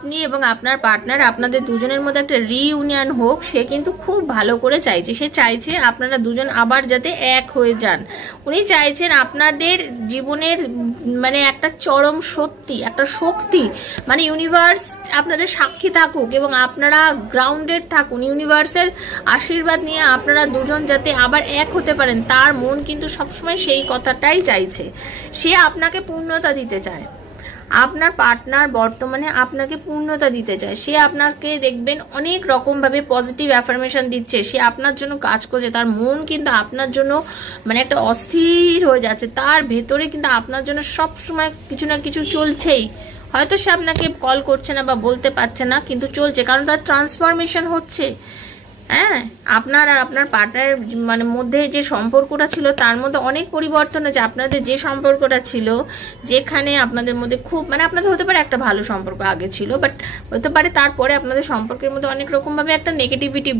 আপনি এবং আপনার পার্টনার আপনাদের দুজনের মধ্যে একটা রিইউনিয়ন হোক, সে কিন্তু খুব ভালো করে চাইছে। সে চাইছে আপনারা দুজন আবার যাতে এক হয়ে যান। উনি চাইছেন আপনাদের জীবনের মানে একটা চরম সত্যি, একটা শক্তি, মানে ইউনিভার্স আপনাদের সাক্ষী থাকুক এবং আপনারা গ্রাউন্ডেড থাকুন। ইউনিভার্সের আশীর্বাদ নিয়ে আপনারা দুজন যাতে আবার এক হতে পারেন, তার মন কিন্তু সবসময় সেই কথাটাই চাইছে। সে আপনাকে পূর্ণতা দিতে চায়। আপনার পার্টনার বর্তমানে আপনাকে পূর্ণতা দিতে চায়। সে আপনাকে দেখবেন অনেক রকমভাবে পজিটিভ অ্যাফার্মেশন দিচ্ছে। সে আপনার জন্য কাজ করছে। তার মন কিন্তু আপনার জন্য মানে একটা অস্থির হয়ে যাচ্ছে। তার ভেতরে কিন্তু আপনার জন্য সব সময় কিছু না কিছু চলছেই। হয়তো সে আপনাকে কল করছে না বা বলতে পারছে না, কিন্তু চলছে, কারণ তার ট্রান্সফরমেশন হচ্ছে। হ্যাঁ, আপনার আর আপনার পার্টনারের মানে মধ্যে যে সম্পর্কটা ছিল তার মধ্যে অনেক পরিবর্তন হয়েছে। আপনাদের যে সম্পর্কটা ছিল, যেখানে আপনাদের মধ্যে খুব মানে আপনাদের হতে পারে একটা ভালো সম্পর্ক আগে ছিল, বাট হতে পারে তারপরে আপনাদের সম্পর্কের মধ্যে অনেক রকমভাবে একটা নেগেটিভিটি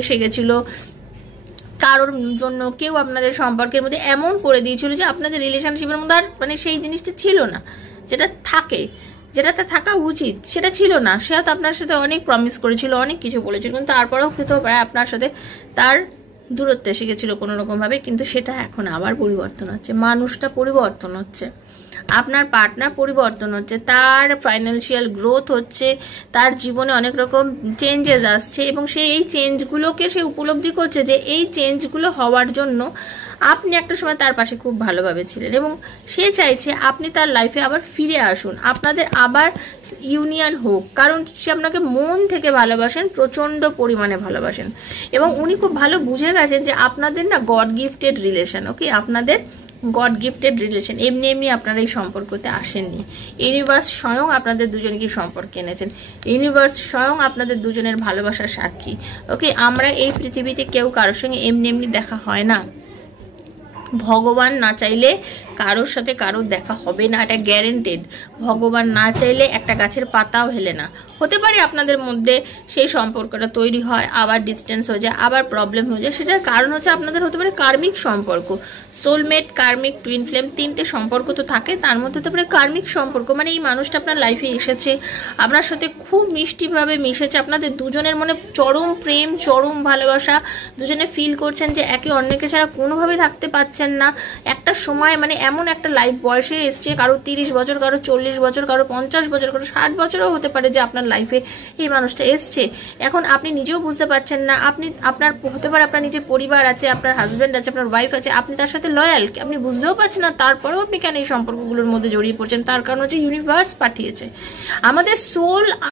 এসে গেছিলো। কারোর জন্য কেউ আপনাদের সম্পর্কের মধ্যে এমন করে দিয়েছিল যে আপনাদের রিলেশনশিপের মধ্যে আর মানে সেই জিনিসটা ছিল না, যেটা থাকে, যেটাতে থাকা উচিত সেটা ছিল না। সে হয়তো আপনার সাথে অনেক প্রমিস করেছিল, অনেক কিছু বলেছিল, কিন্তু তারপরেও হতে পারে আপনার সাথে তার দূরত্ব এসে গেছিলো কোনো রকমভাবে। কিন্তু সেটা এখন আবার পরিবর্তন হচ্ছে, মানুষটা পরিবর্তন হচ্ছে, আপনার পার্টনার পরিবর্তন হচ্ছে, তার ফাইন্যান্সিয়াল গ্রোথ হচ্ছে, তার জীবনে অনেক রকম চেঞ্জেস আসছে এবং সে এই চেঞ্জগুলোকে সে উপলব্ধি করছে যে এই চেঞ্জগুলো হওয়ার জন্য আপনি একটা সময় তার পাশে খুব ভালোভাবে ছিলেন এবং সে চাইছে আপনি তার লাইফে আবার ফিরে আসুন, আপনাদের আবার ইউনিয়ন হোক, কারণ সে আপনাকে মন থেকে ভালোবাসেন, প্রচণ্ড পরিমাণে ভালোবাসেন এবং উনি খুব ভালো বুঝে গেছেন যে আপনাদের না গড গিফটেড রিলেশন। ওকে, আপনাদের গড গিফটেড রিলেশন, এমনি এমনি আপনারা এই সম্পর্কতে আসেননি। ইউনিভার্স স্বয়ং আপনাদের দুজনকে সম্পর্কে এনেছেন। ইউনিভার্স স্বয়ং আপনাদের দুজনের ভালোবাসার সাক্ষী। ওকে, আমরা এই পৃথিবীতে কেউ কারোর সঙ্গে এমনি এমনি দেখা হয় না। ভগবান না চাইলে কারোর সাথে কারোর দেখা হবে না, এটা গ্যারেন্টেড। ভগবান না চাইলে একটা গাছের পাতাও হেলে না। হতে পারে আপনাদের মধ্যে সেই সম্পর্কটা তৈরি হয়, আবার ডিস্টেন্স হয়ে যায়, আবার প্রবলেম হয়ে যায়। সেটার কারণ হচ্ছে আপনাদের হতে পারে কার্মিক সম্পর্ক, সোলমেট, কার্মিক, টুইন ফ্লেম, তিনটে সম্পর্ক তো থাকে, তার মধ্যে হতে পারে কার্মিক সম্পর্ক। মানে এই মানুষটা আপনার লাইফে এসেছে, আপনার সাথে খুব মিষ্টিভাবে মিশেছে, আপনাদের দুজনের মনে চরম প্রেম, চরম ভালোবাসা, দুজনে ফিল করছেন যে একে অন্যকে ছাড়া কোনোভাবে থাকতে পারছেন না। একটা সময় মানে এমন একটা লাইফ বয়সে এসছে, কারো 30 বছর, কারো 40 বছর, কারো 50 বছর, কারো 60 বছরও হতে পারে যে আপনার লাইফে এই মানুষটা এসছে। এখন আপনি নিজেও বুঝতে পারছেন না, আপনার হতে পারে আপনার নিজের পরিবার আছে, আপনার হাজব্যান্ড আছে, আপনার ওয়াইফ আছে, আপনি তার সাথে লয়াল, আপনি বুঝতেও পারছেন না, তারপরেও আপনি কেন এই সম্পর্কগুলোর মধ্যে জড়িয়ে পড়ছেন? তার কারণ হচ্ছে ইউনিভার্স পাঠিয়েছে। আমাদের সোল